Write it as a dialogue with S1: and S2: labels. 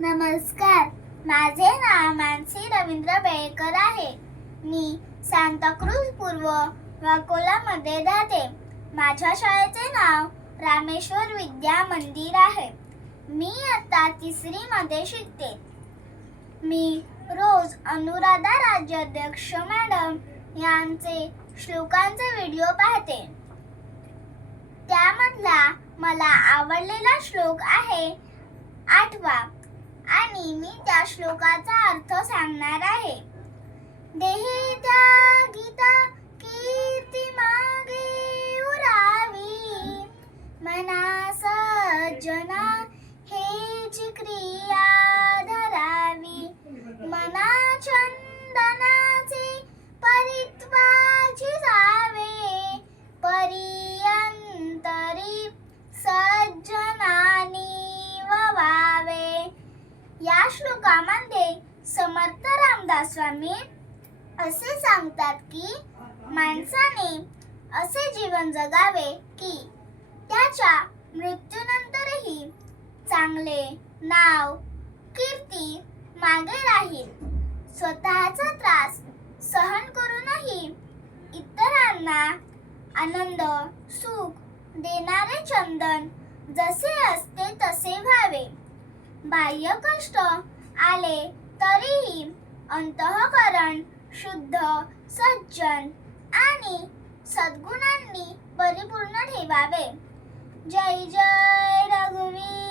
S1: नमस्कार. माझे नाव मानसी रवींद्र बेळकर आहे. मी सांताक्रूज पूर्व वाकोलामध्ये राहते. माझ्या शाळेचे नाव रामेश्वर विद्या मंदिर आहे. मी आता तिसरीमध्ये शिकते. मी रोज अनुराधा राज्याध्यक्ष मॅडम यांचे श्लोकांचे व्हिडिओ पाहते. त्यामधला मला आवडलेला श्लोक आहे आठवा आणि मी त्या श्लोकाचा अर्थ सांगणार आहे. देही त्या गीता कीर्ती मागे उरावी. मना सज्जना या श्लोकामध्ये समर्थ रामदास स्वामी असे सांगतात की माणसाने असे जीवन जगावे की त्याच्या मृत्यूनंतरही चांगले नाव कीर्ती मागे राहील. स्वतःचा त्रास सहन करूनही इतरांना आनंद सुख देणारे चंदन जसे असते तसे व्हावे. बाह्य कष्ट आले तरीही अंतःकरण शुद्ध सज्जन आणि सद्गुणांनी परिपूर्ण ठेवावे. जय जय रघुवीर.